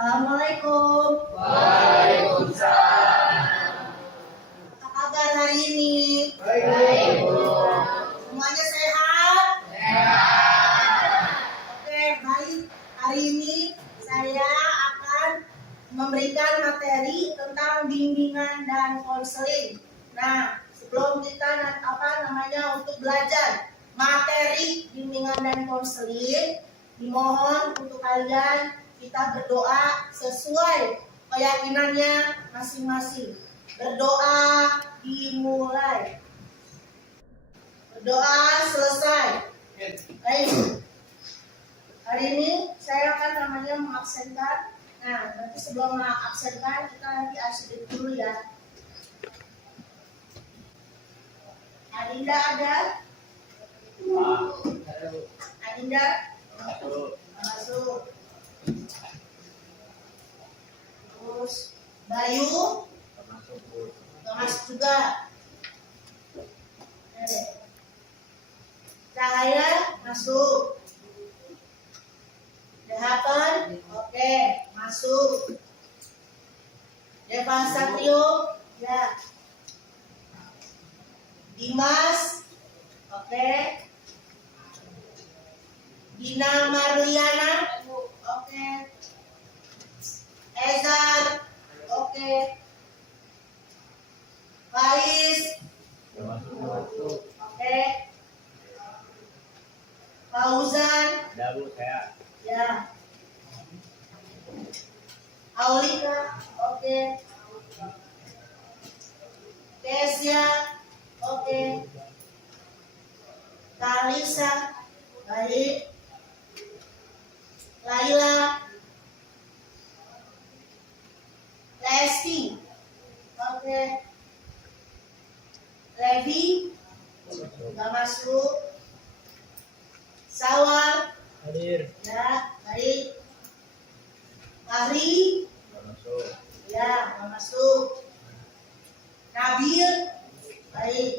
Assalamualaikum. Waalaikumsalam. Apa kabar hari ini? Baik, Bu. Semuanya sehat? Sehat. Oke, baik. Hari ini saya akan memberikan materi tentang bimbingan dan konseling. Nah, sebelum kita untuk belajar materi bimbingan dan konseling, dimohon untuk kalian kita berdoa sesuai keyakinannya masing-masing. Berdoa dimulai. Berdoa selesai. Baik. Hari ini saya akan mengabsenkan. Nah, nanti sebelum mengabsenkan kita nanti asyik dulu ya. Adinda ada? Adinda? Masuk. Terus Bayu? Gak masuk juga. Cahaya masuk. Dehapan? Oke, masuk. Deva Satrio? Ya. Dimas? Oke. Dina Marliana? Oke. Ezan? Oke. Faiz? Oke. Fauzan? Ada, Bu, saya. Ya. Aulika? Oke. Kesia? Oke. Kalisa? Baik. Laila? Lesti? Oke. Levi? Gak masuk. Sawar? Hadir. Ya, baik. Fahri? Nggak masuk. Ya, gak masuk. Nabil? Baik.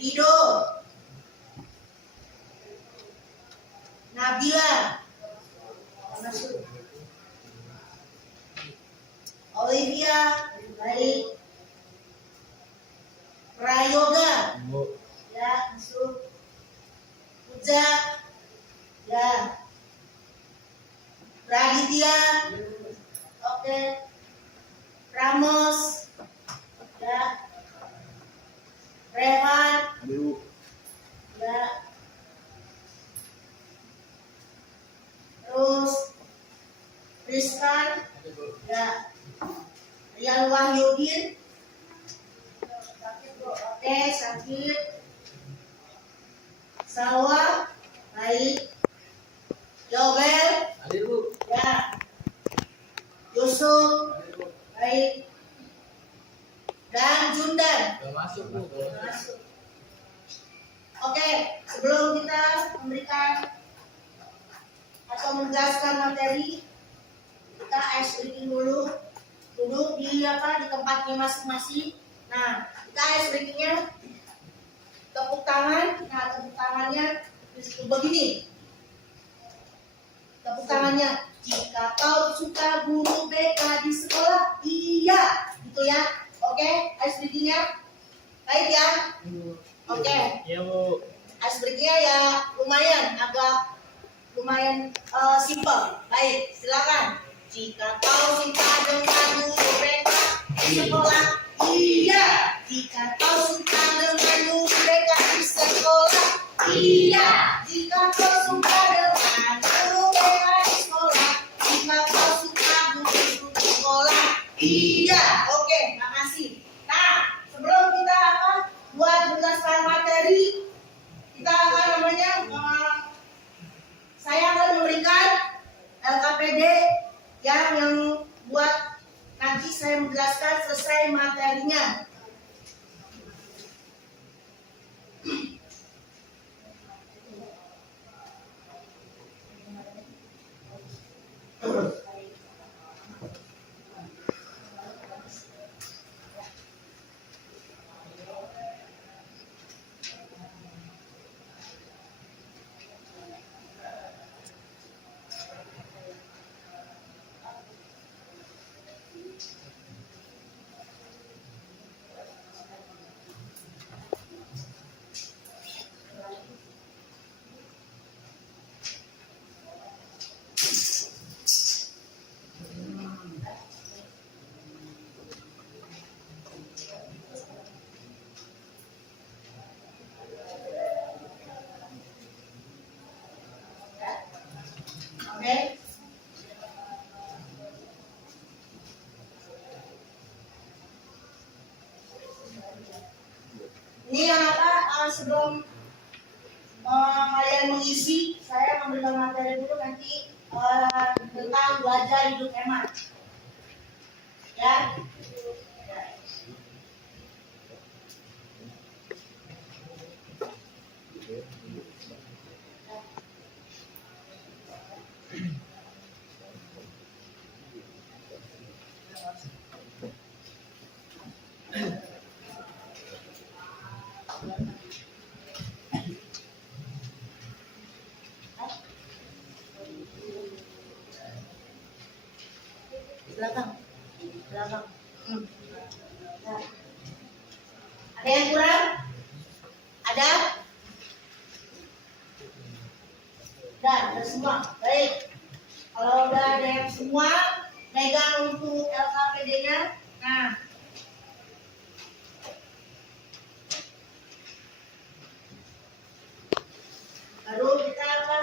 Rido? Nabila? Gak masuk. Olivia? Baik. Prayoga? Bu. Ya, masuk. Puja? Ya. Raditya? Oke. Ramos? Ya. Rehan? Bu. Ya. Terus Rizkan? Ya. Rian Wahyudin? Oke, sakit. Salwa? Baik. Yobel? Hadir, Bu. Ya. Yusuf? Hadir, Bu. Baik. Dan Jundan? Nggak masuk, Bu. Masuk. Oke, sebelum kita memberikan atau menjelaskan materi, kita ice breaking dulu. Duduk di tempatnya masing-masing. Nah, kita ice breakingnya tepuk tangan. Nah, tepuk tangannya begini. Tepuk tangannya. Jika kau suka guru BK di sekolah, iya, gitu ya. Oke, ice breakingnya baik ya. Oke, Iya, Bu. ice breakingnya ya agak lumayan simple. Baik, silakan. Jika kau suka dengan guru BK di sekolah, iya. Jika kau suka dengan guru BK di sekolah, iya. Jika kau suka dengan guru BK di sekolah, jika kau suka guru di sekolah, iya. Oke, makasih. Nah, sebelum kita buat menjelaskan materi, kita akan saya akan memberikan LKPD yang buat nanti saya menjelaskan selesai materinya. ambil materi dulu nanti tentang belajar hidup hemat. Ya. Belakang. Nah. Ada yang kurang? Ada? Udah semua. Baik. Kalau udah ada yang semua, megang untuk LKPD-nya. Nah. Baru kita apa?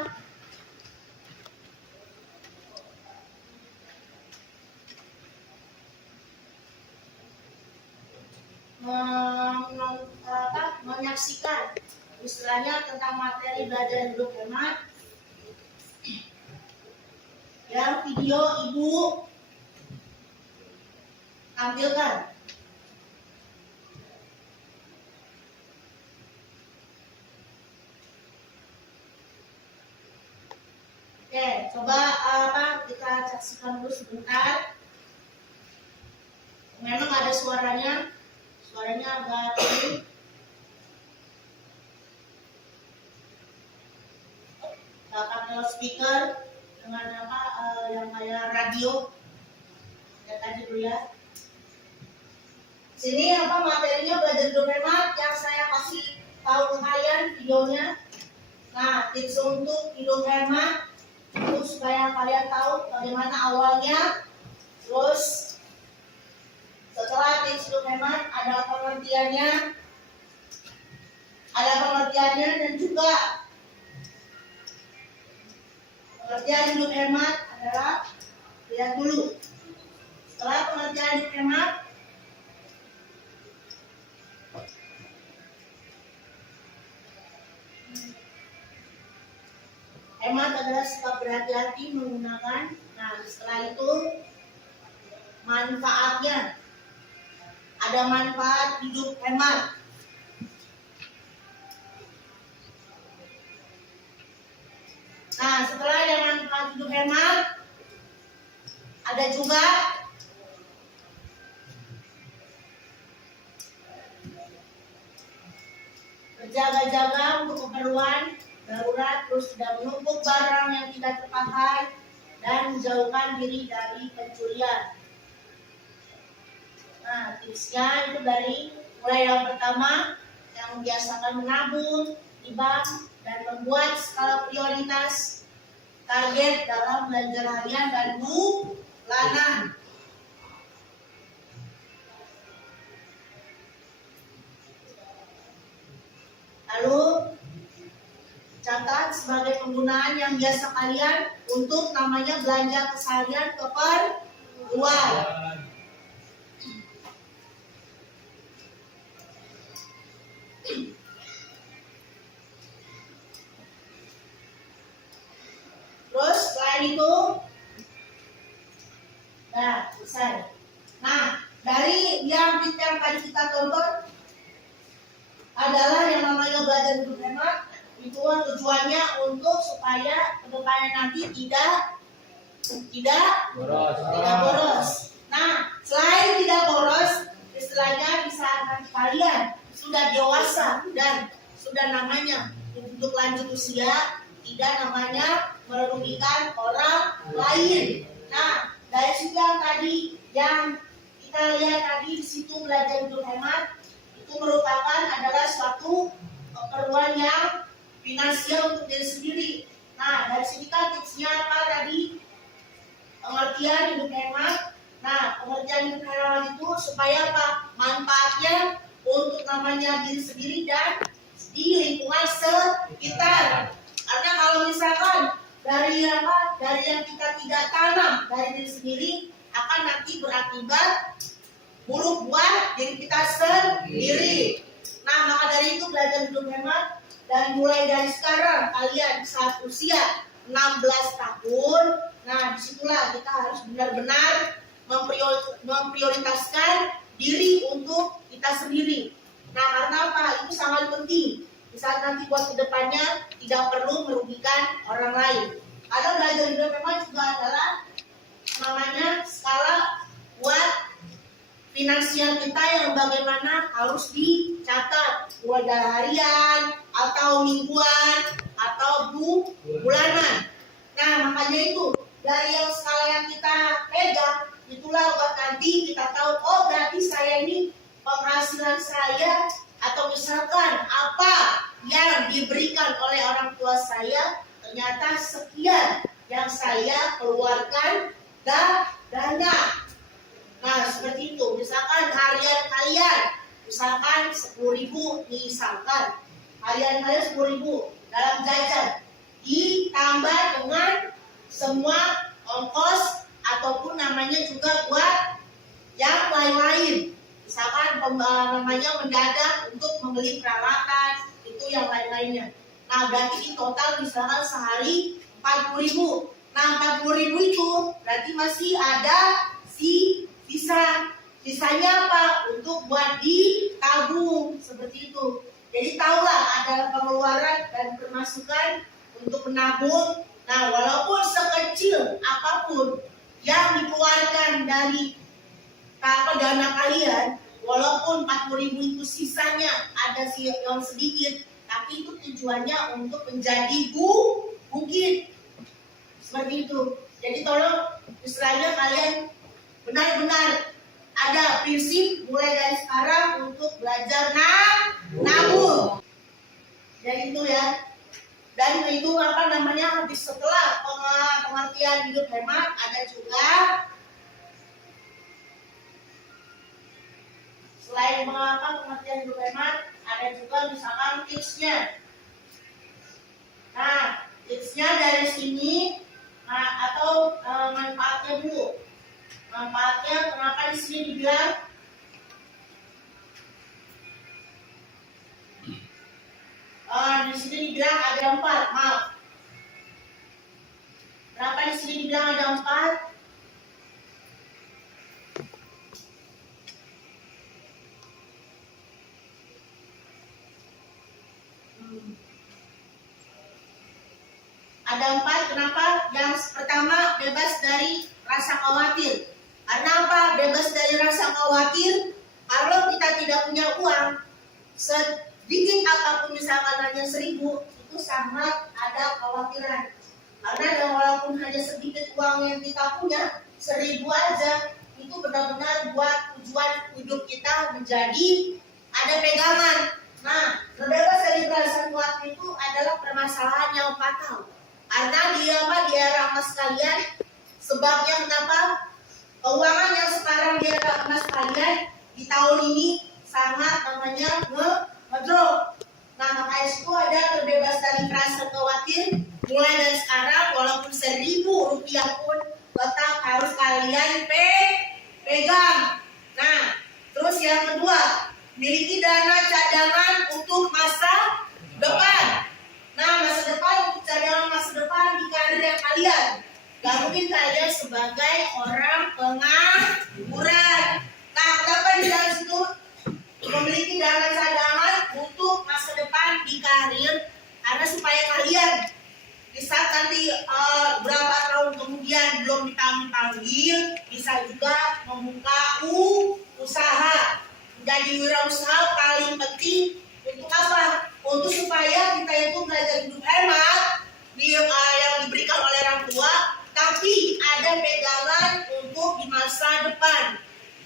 Menyaksikan istilahnya tentang materi belajar hidup hemat yang video ibu tampilkan. Oke, coba kita saksikan dulu sebentar. Memang ada suaranya agak tinggi. Pakai speaker dengan yang kayak radio. Lihat aja dulu ya. Sini materinya belajar hidup hemat yang saya kasih tahu ke kalian videonya. Nah, tips untuk hidup hemat itu supaya kalian tahu bagaimana awalnya. Terus setelah tips hidup hemat ada pengertiannya dan juga pengertian hidup hemat adalah, lihat dulu. Setelah pengertian hidup hemat, hemat adalah sikap berhati-hati menggunakan. Nah, setelah itu manfaatnya. Ada manfaat hidup hemat. Nah, setelah ada manfaat hidup hemat, ada juga berjaga-jaga untuk keperluan darurat, terus tidak menumpuk barang yang tidak terpakai, dan menjauhkan diri dari pencurian. Nah, tipsnya itu mulai yang pertama, yang membiasakan menabung di bank dan membuat skala prioritas target dalam belanja harian dan bulanan. Lalu catat sebagai penggunaan yang biasa kalian untuk namanya belanja keseharian keperluan. Terus selain itu, nah selesai. Nah, dari yang tadi kita tonton adalah yang namanya belajar hidup hemat. Itu tujuannya untuk supaya kedepannya nanti tidak boros. Nah, selain tidak boros, istilahnya di saat nanti kalian sudah dewasa dan sudah namanya untuk lanjut usia, tidak namanya merugikan orang lain. Nah, dari situ yang tadi yang kita lihat tadi di situ belajar hidup hemat itu merupakan adalah suatu keperluan yang finansial untuk diri sendiri. Nah, dari sini kan tipsnya apa tadi? Pengertian hidup hemat. Nah, pengertian hidup hemat itu supaya apa? Manfaatnya untuk namanya diri sendiri dan di lingkungan sekitar. Karena kalau misalkan dari yang kita tidak tanam dari diri sendiri akan nanti berakibat buruk buat diri kita sendiri. Nah, maka dari itu belajar hidup hemat dan mulai dari sekarang kalian saat usia 16 tahun, nah disitulah kita harus benar-benar memprioritaskan diri untuk kita sendiri. Nah, karena apa? Itu sangat penting. Di saat nanti buat kedepannya tidak perlu merugikan orang lain. Ada belajar hidup memang juga adalah namanya skala buat finansial kita yang bagaimana harus dicatat, mulai dari harian atau mingguan atau bulanan. Nah, makanya itu dari yang skala yang kita pegang, itulah buat nanti kita tahu, oh berarti saya ini penghasilan saya atau misalkan apa yang diberikan oleh orang tua saya ternyata sekian yang saya keluarkan dana. Nah seperti itu, misalkan harian kalian misalkan 10.000, misalkan harian kalian 10.000 dalam jajan ditambah dengan semua ongkos ataupun namanya juga buat yang lain-lain, misalkan namanya mendadak untuk membeli peralatan itu yang lain-lainnya. Nah berarti di total misalkan sehari 40.000. Nah 40.000 itu berarti masih ada sisanya apa? Untuk buat ditabung seperti itu. Jadi tahulah ada pengeluaran dan pemasukan untuk menabung. Nah walaupun sekecil apapun yang dikeluarkan dari dana kalian, walaupun 40.000 itu sisanya ada yang sedikit, tapi itu tujuannya untuk menjadi bukit seperti itu. Jadi tolong istilahnya kalian benar-benar ada prinsip mulai dari sekarang untuk belajar nabung. Dan itu ya. Dan itu apa namanya, habis setelah pengertian hidup hemat ada juga selain mengapa pengertian hidup hemat, ada juga misalkan tipsnya. Nah, tipsnya dari sini atau manfaatnya dulu. Manfaatnya kenapa di sini dibilang di sini dibilang ada 4, maaf. Kenapa di sini dibilang ada 4? Ada 4, kenapa? Yang pertama, bebas dari rasa khawatir. Karena apa? Bebas dari rasa khawatir. Kalau kita tidak punya uang, sedikit apapun misalkan hanya 1.000, itu sangat ada kekhawatiran. Karena walaupun hanya sedikit uang yang kita punya, 1.000 aja, itu benar-benar buat tujuan hidup kita menjadi ada pegangan. Nah, terbebas dari rasa khawatir itu adalah permasalahan yang fatal. Karena di era emas kalian, sebabnya kenapa keuangan yang sekarang di era emas kalian di tahun ini sangat namanya ngedrop. Nah makanya itu ada terbebas dari rasa khawatir. Mulai dari sekarang walaupun 1.000 rupiah pun tetap harus kalian pegang. Nah terus yang kedua, miliki dana cadangan untuk masa depan. Nah masa depan, untuk cadangan masa depan di karir kalian. Gak mungkin kalian sebagai orang pengangguran. Nah kenapa di dalam situ memiliki dana cadangan untuk masa depan di karir? Karena supaya kalian di saat nanti berapa tahun kemudian belum dipanggil, bisa juga membuka usaha. Menjadi wirausaha paling penting untuk apa? Untuk supaya kita itu belajar hidup hemat yang diberikan oleh orang tua, tapi ada pegangan untuk di masa depan.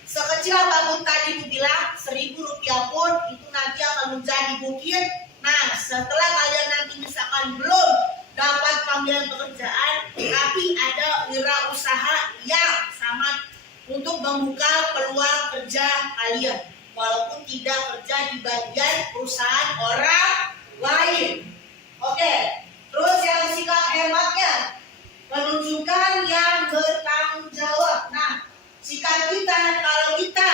Sekecil apapun tadi dibilang 1.000 rupiah pun itu nanti akan menjadi bukit. Nah setelah kalian nanti misalkan belum dapat panggilan pekerjaan, tapi ada wirausaha yang sama untuk membuka peluang kerja kalian, walaupun tidak kerja di bagian perusahaan orang lain. Oke, terus yang sikap hematnya menunjukkan yang bertanggung jawab. Nah, sikap kita kalau kita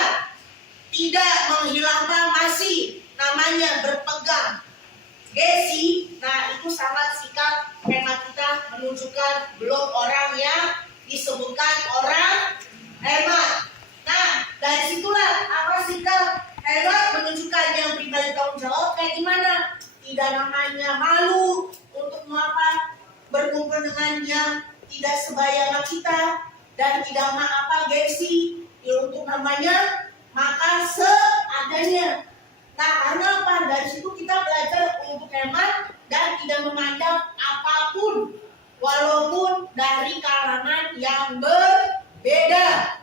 tidak menghilangkan masih namanya berpegang gengsi, nah itu sangat sikap hemat kita menunjukkan belum orang yang disebutkan orang hemat. Nah, dari situlah apa sikap hemat menunjukkan yang pribadi tanggung jawab kayak gimana? Tidak namanya malu untuk berkumpul dengan yang tidak sebaya sama kita, dan tidak gengsi untuk namanya makan seadanya. Nah, karena apa? Dari situ kita belajar untuk hemat dan tidak memandang apapun walaupun dari kalangan yang berbeda.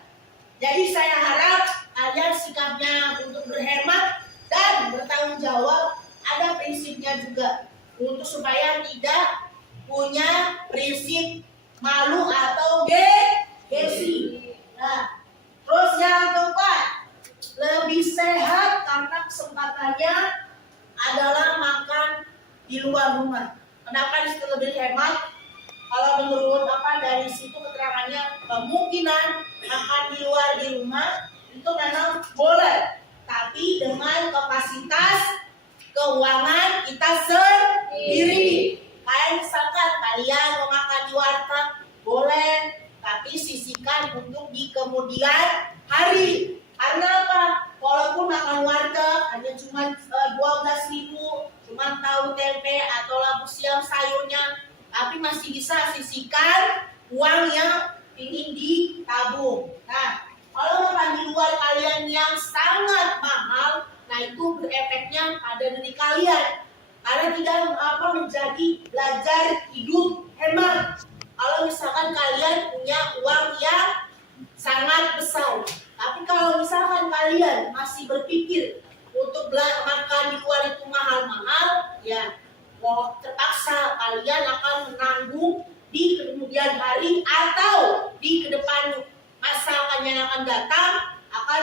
Jadi saya harap kalian sikapnya untuk berhemat dan bertanggung jawab ada prinsipnya juga, untuk supaya tidak punya prinsip malu atau gengsi. Nah, terus yang keempat, lebih sehat karena kesempatannya adalah makan di luar rumah. Kenapa disitu lebih hemat? Kalau menurut dari situ keterangannya, kemungkinan makan di rumah itu memang boleh, tapi dengan kapasitas keuangan kita sendiri. Kayak misalkan kalian mau makan di warteg boleh, tapi sisihkan untuk di kemudian hari. Karena apa? Walaupun makan warteg hanya cuma 12.000, cuma tahu tempe atau labu siam sayurnya, tapi masih bisa sisihkan uang yang ingin ditabung. Nah, kalau makan di luar kalian yang sangat mahal, nah itu berefeknya pada diri kalian, karena tidak menjadi belajar hidup hemat. Kalau misalkan kalian punya uang yang sangat besar, tapi kalau misalkan kalian masih berpikir untuk makan di luar itu mahal-mahal, ya terpaksa kalian akan menanggung di kemudian hari atau di kedepan masa yang akan datang, akan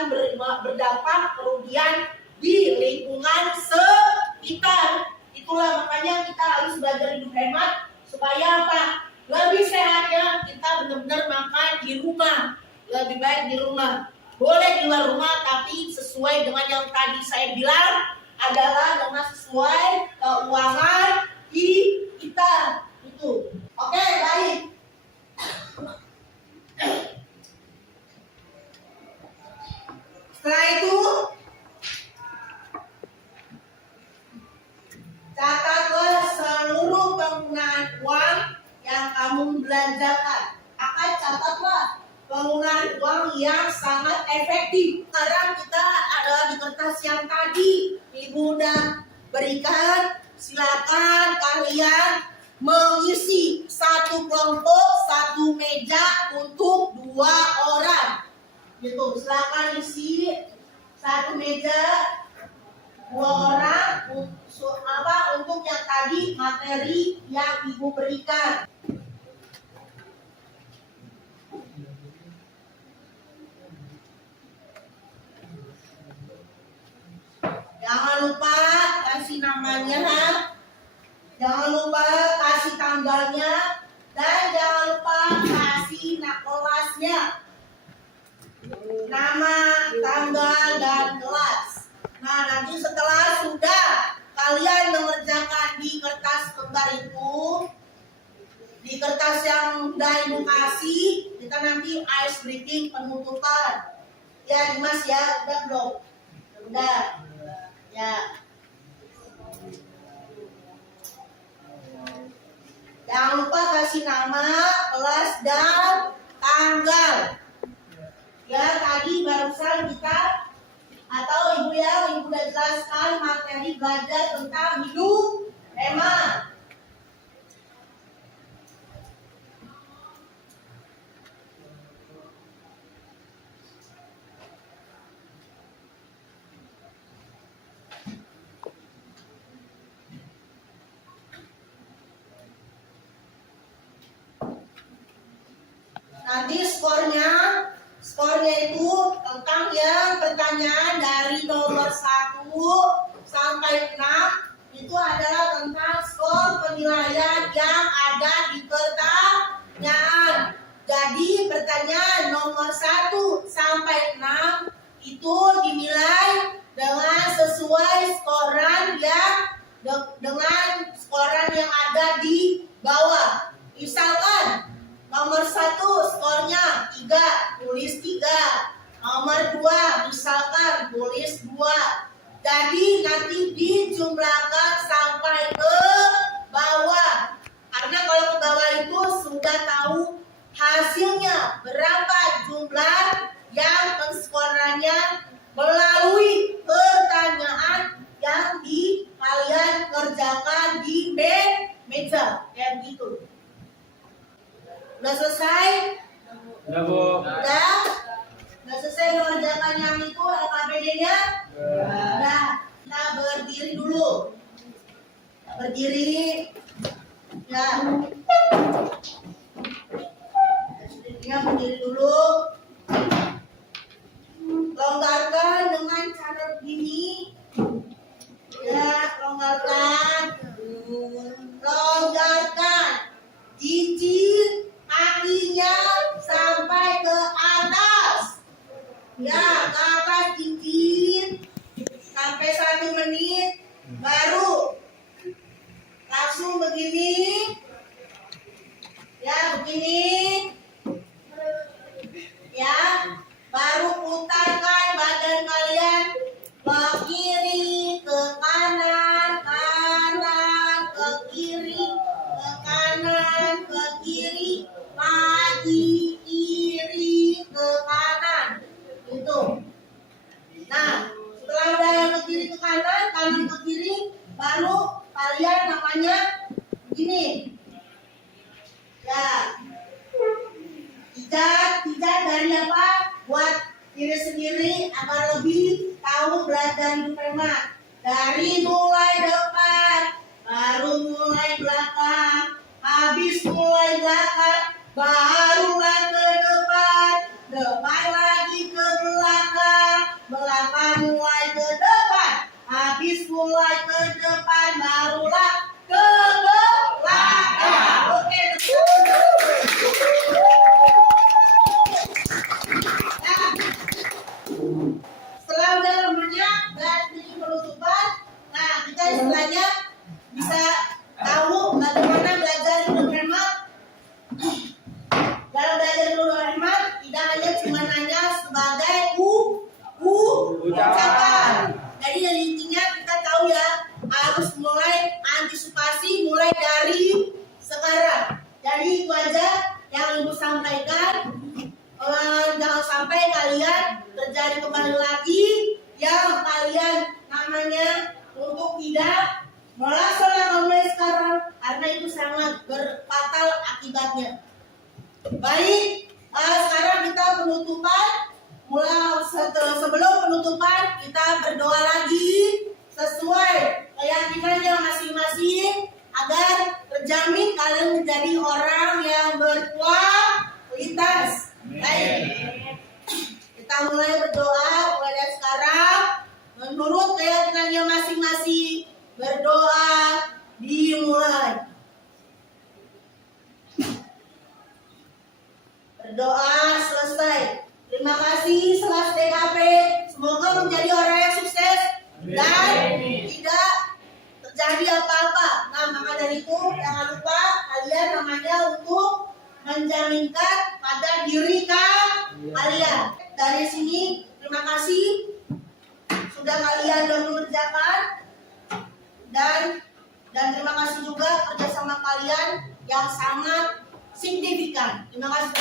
berdampak kerugian di lingkungan sekitar. Itulah makanya kita harus belajar hidup hemat supaya apa? Lebih sehatnya kita benar-benar makan di rumah. Lebih baik di rumah. Boleh di luar rumah, tapi sesuai dengan yang tadi saya bilang, adalah dengan sesuai keuangan kita. Itu. Oke, baik. Setelah itu, catatlah seluruh penggunaan uang yang kamu belanjakan. Catatlah penggunaan uang yang sangat efektif. Sekarang kita ada di kertas yang tadi Ibu udah berikan. Silakan kalian mengisi satu kelompok, satu meja untuk 2 orang. Gitu, silakan isi satu meja 2 orang untuk yang tadi materi yang Ibu berikan. Jangan lupa kasih namanya, jangan lupa kasih tanggalnya, dan jangan lupa kasih kelasnya. Nama, tanggal, dan kelas. Nah, nanti setelah sudah kalian mengerjakan di kertas lembar itu, di kertas yang sudah Ibu kasih, kita nanti ice breaking penutupan. Ya, Dimas ya, udah belum? Udah. Ya. Jangan lupa kasih nama, kelas, dan tanggal. Ya, tadi barusan kita atau Ibu udah jelaskan materi belajar tentang hidup hemat. Nanti skornya itu tentang yang pertanyaan dari nomor 1 sampai 6 itu adalah tentang skor penilaian yang ada di pertanyaan. Jadi pertanyaan nomor 1 sampai 6 itu dinilai dengan sesuai dengan skoran yang ada di bawah. Misalkan nomor 1 skornya 3, tulis 3. Nomor 2 misalkan tulis 2. Jadi nanti dijumlahkan sampai ke bawah. Karena kalau ke bawah itu sudah tahu hasilnya berapa jumlah yang penskorannya melalui pertanyaan yang kalian kerjakan di meja kayak gitu. Udah selesai? Udah, Bu. Udah selesai mengerjakan yang itu LKPD-nya? Nah, kita berdiri dulu. Berdiri. Ya. Ya, berdiri dulu. Longgarkan dengan cara begini. Ya, longgarkan. Longgarkan. Jinjit kakinya sampai ke atas. Ya, ke atas jinjit. Sampai 1 menit. Baru langsung begini. Ya, begini. Ya, baru putarkan badan kalian ke kiri, ke kanan, kanan, ke kiri, ke kanan, ke kiri, lagi kiri, ke kanan. Itu. Nah, setelah udah ke kiri ke kanan, kanan ke kiri, baru kalian namanya gini. Ya. Tidak dari apa? Buat diri sendiri agar lebih tahu belajar hidup hemat. Dari mulai depan, baru mulai belakang, habis mulai belakang, barulah ke depan, depan lagi ke belakang, belakang mulai ke depan, habis mulai ke depan, barulah ke belakang. Oke, setelah udah namanya dan ini penutupan, nah kita istilahnya bisa tahu bagaimana belajar hidup hemat. Dalam belajar hidup hemat tidak hanya cuma nanya sebagai ucapan. Jadi yang intinya kita tahu ya harus mulai antisipasi mulai dari sekarang. Jadi itu aja yang Ibu sampaikan. Jangan sampai kalian terjadi kembali lagi yang kalian namanya untuk tidak melaksanakan mulai sekarang karena itu sangat berfatal akibatnya. Baik, sekarang kita penutupan. Sebelum penutupan kita berdoa lagi sesuai keyakinannya masing-masing agar terjamin kalian menjadi orang yang berkualitas. Baik, kita mulai berdoa mulai dari sekarang menurut keyakinannya masing-masing. Berdoa dimulai. Berdoa selesai. Terima kasih Selas DKP. Semoga menjadi orang yang sukses dan tidak terjadi apa-apa. Nah, maka dari itu jangan lupa kalian namanya untuk menjaminkan pada diri kalian. Dari sini terima kasih sudah kalian sudah mengerjakan dan terima kasih juga kerjasama kalian yang sangat signifikan. Terima kasih.